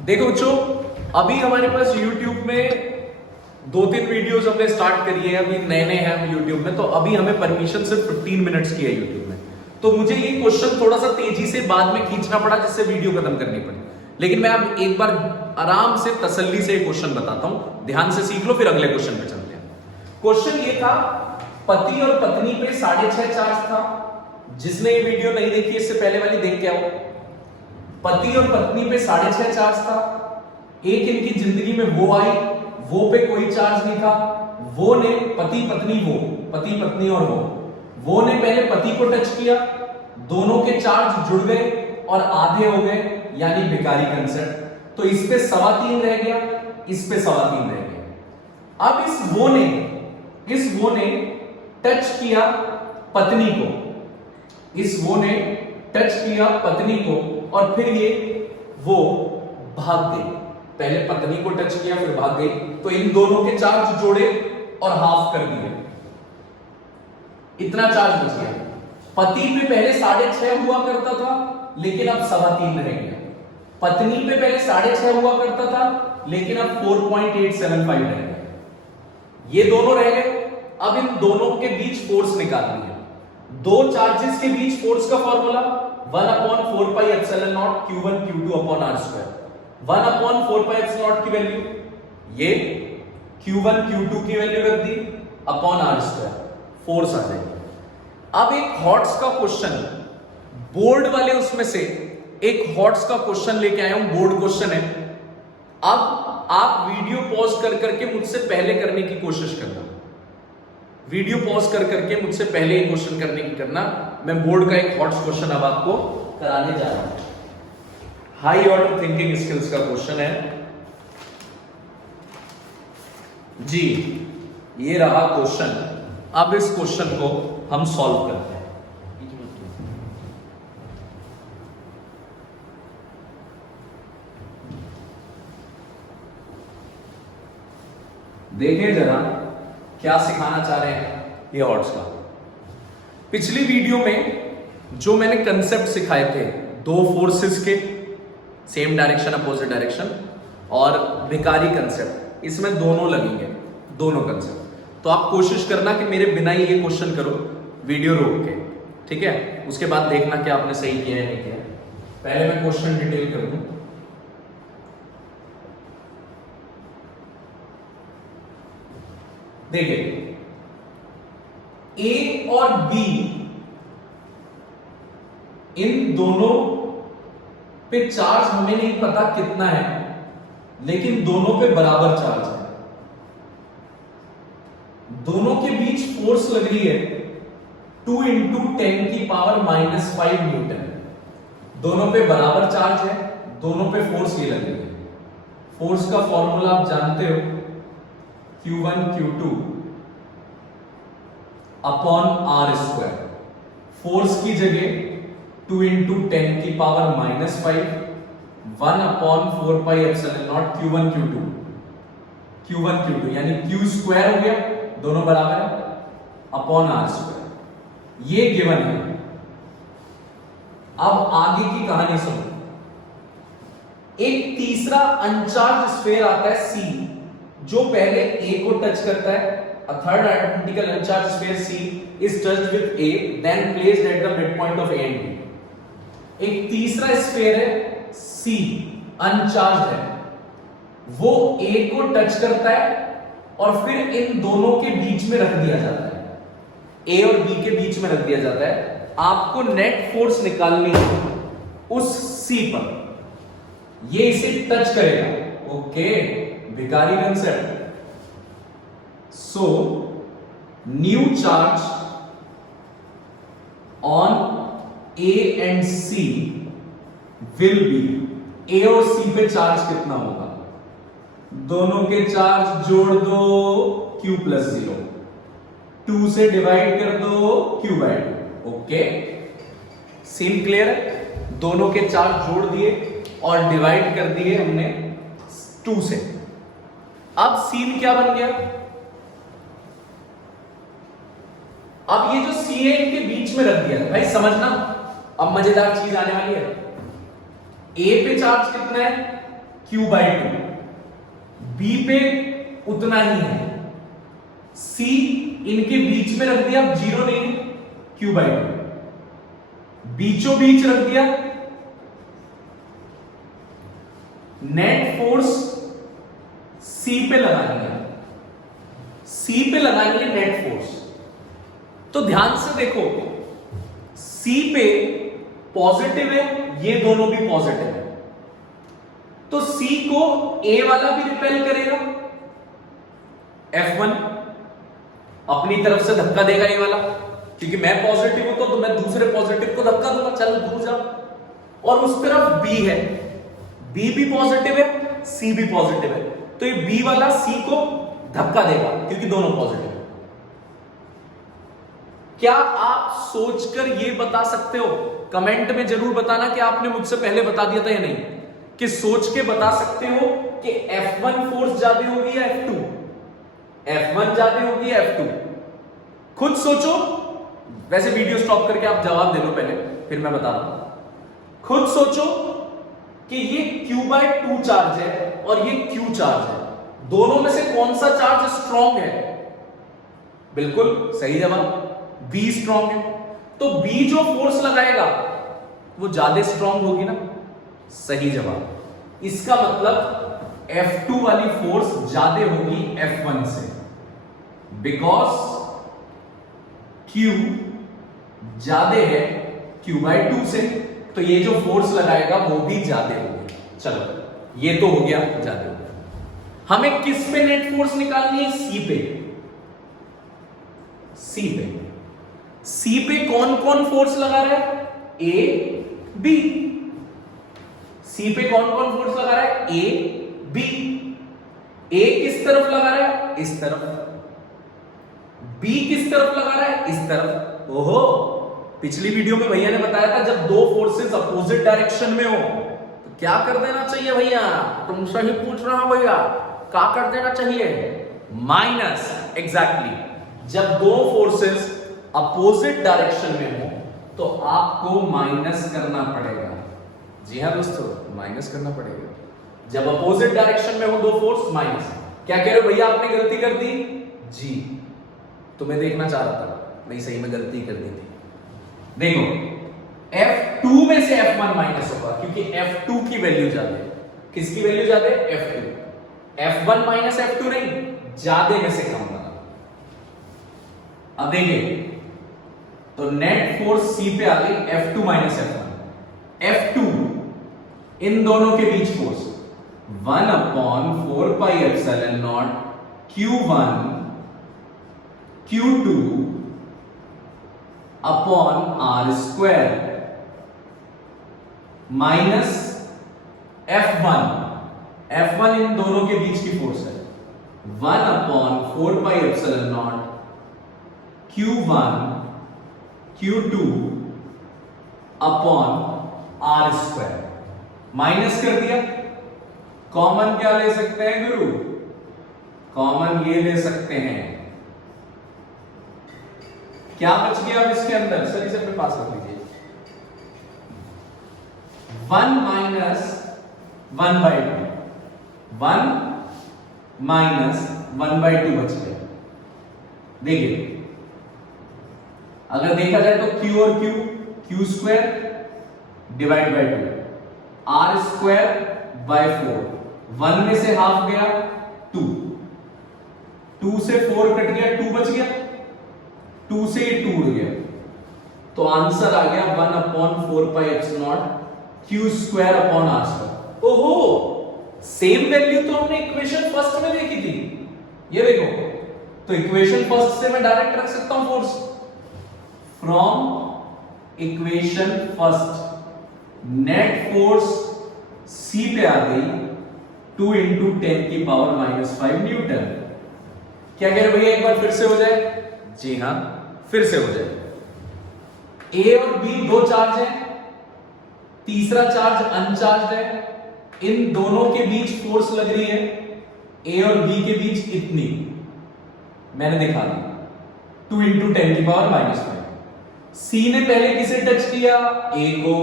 देखो बच्चों, अभी हमारे पास YouTube में 2-3 वीडियोस हमने स्टार्ट करी है। अभी नए नए हैं हम YouTube में, तो अभी हमें परमिशन सिर्फ 15 मिनट्स की है YouTube में। तो मुझे ये क्वेश्चन थोड़ा सा तेजी से बाद में खींचना पड़ा, जिससे वीडियो खत्म करनी पड़ी। लेकिन मैं अब एक बार आराम से तसल्ली से क्वेश्चन बताता हूं, ध्यान से सीख लो, फिर अगले क्वेश्चन पे चलते हैं। क्वेश्चन ये था, पति और पत्नी पे 6.5 चार्ज था। जिसने ये वीडियो नहीं देखी इससे पहले वाली देख के आओ। पति और पत्नी पे 6.5 चार्ज था। एक इनकी जिंदगी में वो आई, वो पे कोई चार्ज नहीं था। वो ने पति पत्नी और वो ने पहले पति को टच किया, दोनों के चार्ज जुड़ गए और आधे हो गए, यानी भिखारी कंसेप्ट। तो इस पे 3.25 रह गया, इस पे 3.25 रह गया। अब इस वो ने टच किया पत्नी को, और फिर ये वो भाग गई। पहले पत्नी को टच किया फिर भाग गई, तो इन दोनों के चार्ज जोड़े और हाफ कर दिए, इतना चार्ज बच गया। पति पे पहले 6.5 हुआ करता था, लेकिन अब 3.25 रह गया। पत्नी पे पहले 6.5 हुआ करता था, लेकिन अब 4.875 रह गया। ये दोनों रह गए। अब इन दोनों के बीच फोर्स निकालनी है। दो चार्जेस के बीच फोर्स का formula 1/4πε0 Q1 Q2 upon r²। 1/4πε0 की वैल्यू ये, Q1 Q2 की वैल्यू रख दी अपॉन r², फोर्स आ जाएगी। अब एक हॉट्स का क्वेश्चन, बोर्ड वाले उसमें से एक हॉट्स का क्वेश्चन लेके आया हूं, बोर्ड क्वेश्चन है। अब आप वीडियो पॉज कर करके मुझसे पहले करने की कोशिश करना, वीडियो पॉज कर करके मुझसे पहले ही क्वेश्चन करने की करना। मैं बोर्ड का एक हॉट्स क्वेश्चन अब आपको कराने जा रहा हूं। हाई ऑर्डर थिंकिंग स्किल्स का क्वेश्चन है जी, ये रहा क्वेश्चन। अब इस क्वेश्चन को हम सॉल्व करते हैं। देखें जरा क्या सिखाना चाह रहे हैं ये हॉट्स का। पिछली वीडियो में जो मैंने कंसेप्ट सिखाए थे, दो फोर्सेस के, सेम डायरेक्शन अपोजिट डायरेक्शन, और भिखारी कंसेप्ट, इसमें दोनों लगेंगे, दोनों कंसेप्ट। तो आप कोशिश करना कि मेरे बिना ही ये क्वेश्चन करो, वीडियो रोक के, ठीक है। उसके बाद देखना कि आपने सही किया है नहीं किया। पहले मैं क्वेश्चन डिटेल कर दूं। देखिए, ए और बी, इन दोनों पे चार्ज हमें नहीं पता कितना है, लेकिन दोनों पे बराबर चार्ज है। दोनों के बीच फोर्स लग रही है 2 × 10⁻⁻5 न्यूटन। दोनों पे बराबर चार्ज है, दोनों पे फोर्स ये लग रही है। फोर्स का फॉर्मूला आप जानते हो, Q1 Q2 upon r²। Force की जगह 2 × 10⁻⁻5 1/4πε0 Q1 Q2 यानी Q² हो गया, दोनों बराबर है, अपॉन r²। ये गिवन है। अब आगे की कहानी सुनो। एक तीसरा अनचार्ज स्फीयर आता है C, जो पहले A को टच करता है। A third identical uncharged sphere C is touched with A, then placed at the midpoint of A and B. एक तीसरा स्फीयर है C, अनचार्ज है, वो A को टच करता है और फिर इन दोनों के बीच में रख दिया जाता है। A और B के बीच में रख दिया जाता है। आपको नेट फोर्स निकालनी है उस C पर, ये इसे टच करेगा। ओके, भिखारी concept. So, new charge on A and C will be, A और C पे चार्ज कितना होगा? दोनों के चार्ज जोड़ दो, Q+0, 2 से डिवाइड कर दो, Q/2। ओके, सीन क्लियर है? दोनों के चार्ज जोड़ दिए और डिवाइड कर दिए हमने 2 से। अब सीन क्या बन गया? अब ये जो C है इनके बीच में रख दिया है भाई, समझना। अब मजेदार चीज आने वाली है। A पे चार्ज कितना है? Q/2, B पे उतना ही है, C इनके बीच में रख दिया, अब 0 नहीं है, Q/2, बीचों बीच रख दिया, नेट फोर्स C पे लगानी है, C पे लगानी है नेट फोर्स। तो ध्यान से देखो, C पे पॉजिटिव है, ये दोनों भी पॉजिटिव है, तो C को A वाला भी रिपेल करेगा, F1 अपनी तरफ से धक्का देगा A वाला, क्योंकि मैं पॉजिटिव हूं तो मैं दूसरे पॉजिटिव को धक्का दूंगा, चल दूर जा। और उस तरफ B है, B भी पॉजिटिव है, C भी पॉजिटिव है, तो ये B वाला C को धक्का देगा क्योंकि दोनों पॉजिटिव है। क्या आप सोचकर ये बता सकते हो? कमेंट में जरूर बताना कि आपने मुझसे पहले बता दिया था या नहीं, कि सोच के बता सकते हो कि F1 फोर्स ज्यादा होगी या F2, F1 ज्यादा होगी या F2? खुद सोचो, वैसे वीडियो स्टॉप करके आप जवाब दे लो पहले, फिर मैं बता रहा हूं। खुद सोचो कि ये Q/2 चार्ज है और ये Q चार्ज है, दोनों में से कौन सा चार्ज स्ट्रॉन्ग है? बिल्कुल सही जवाब, B स्ट्रॉन्ग है, तो B जो फोर्स लगाएगा वो ज्यादा स्ट्रॉन्ग होगी ना, सही जवाब। इसका मतलब F2 वाली फोर्स ज्यादा होगी F1 से, बिकॉज Q ज्यादा है Q/2 से, तो ये जो फोर्स लगाएगा वो भी ज्यादा होगी। चलो ये तो हो गया ज्यादा हो गया। हमें किस पे नेट फोर्स निकालनी है? C पे। C पे, C पे कौन कौन फोर्स लगा रहा है? A, B। C पे कौन कौन फोर्स लगा रहा है? A, B। A किस तरफ लगा रहा है? इस तरफ। B किस तरफ लगा रहा है? इस तरफ। ओहो, पिछली वीडियो में भैया ने बताया था जब दो फोर्सेस अपोजिट डायरेक्शन में हो तो क्या कर देना चाहिए भैया? तुमसे ही पूछ रहा हूं भैया, क्या कर देना चाहिए? माइनस। एग्जैक्टली, जब दो फोर्सेस अपोजिट डायरेक्शन में हो तो आपको माइनस करना पड़ेगा। जी हाँ दोस्तों, माइनस करना पड़ेगा। जब अपोजिट डायरेक्शन में हो दो फोर्स, माइनस। क्या कह रहे हो भैया, आपने गलती कर दी? जी, तुम्हें देखना चाह रहा था, नहीं सही में गलती कर दी थी। देखो, F2 में से F1 माइनस होगा क्योंकि F2 की वैल्यू ज्यादा है। किसकी वैल्यू ज्यादा है? F2। F1 माइनस F2 नहीं, ज्यादा में से कम होगा। अब देखिए, तो नेट फोर्स C पे आ गई F2 माइनस F1। F2 इन दोनों के बीच force 1/4 pi epsilon naught Q1 Q2 upon R square minus F1। F1 इन दोनों के बीच की फोर्स है 1/4 pi epsilon naught Q1 Q2 upon R square. Minus कर दिया, कॉमन क्या ले सकते हैं गुरु? कॉमन ये ले सकते हैं, क्या बच गया अब इसके अंदर? सर इसे अपने पास रख लीजिए। 1 माइनस 1/2, 1 माइनस 1/2 बच गया। देखिए, अगर देखा जाए तो Q और Q square divide by 2, R square by 4, 1 में से हाफ गया 2, 2 से 4 कट गया, 2 बच गया, 2 से ये 2 उड़ गया, तो आंसर आ गया 1/4 pi epsilon not Q square upon R square. ओहो, सेम वैल्यू तो हमने इक्वेशन फर्स्ट में देखी थी, ये देखो। तो इक्वेशन फर्स्ट से मैं डायरेक्ट रख सकता हूं force. From equation first net force C पे आ गई 2 × 10⁻⁻5 न्यूटन। क्या कह रहे भैया, एक बार फिर से हो जाए? जी हां, फिर से हो जाए। A और B दो चार्ज है, तीसरा चार्ज अनचार्ज है, इन दोनों के बीच फोर्स लग रही है A और B के बीच इतनी, मैंने दिखा दी 2 × 10⁻⁻5। C ने पहले किसे टच किया? A को,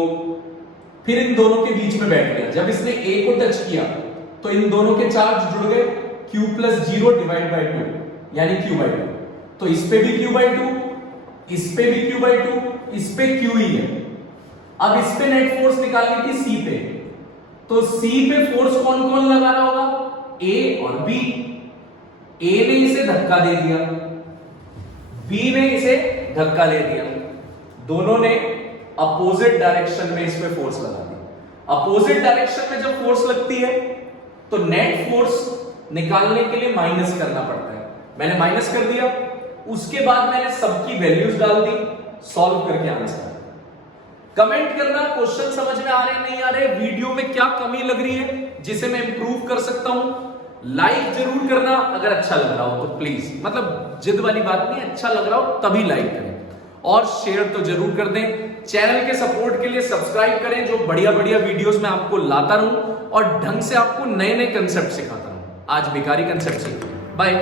फिर इन दोनों के बीच में बैठ गया। जब इसने A को टच किया तो इन दोनों के चार्ज जुड़ गए, q प्लस 0 डिवाइड बाई 2 यानी q बाई 2। तो इस पे भी q बाई 2, इस पे भी q बाई 2, इस पे q ही है। अब इस पे नेट फोर्स निकालनी थी c पे, तो c पे फोर्स कौन कौन लगा रहा होगा, a और b। a ने इसे धक्का दे दिया, b ने इसे धक्का दे दिया, दोनों ने अपोजिट डायरेक्शन में इस पे फोर्स लगा दी। अपोजिट डायरेक्शन में जब फोर्स लगती है तो नेट फोर्स निकालने के लिए माइनस करना पड़ता है। मैंने माइनस कर दिया, उसके बाद मैंने सबकी वैल्यूज डाल दी, सॉल्व करके आंसर। कमेंट करना क्वेश्चन समझ में आ रहे नहीं आ रहे, वीडियो में क्या कमी लग रही है जिसे मैं इंप्रूव कर सकता हूं। लाइक जरूर करना अगर अच्छा लग रहा हो तो प्लीज, मतलब जिद वाली बात नहीं, अच्छा लग रहा हो तभी लाइक करें, और शेयर तो जरूर कर दें। चैनल के सपोर्ट के लिए सब्सक्राइब करें, जो बढ़िया बढ़िया वीडियोस मैं आपको लाता रहूं और ढंग से आपको नए नए कंसेप्ट सिखाता रहूं। आज बेकारी कंसेप्ट सीखिए। बाय।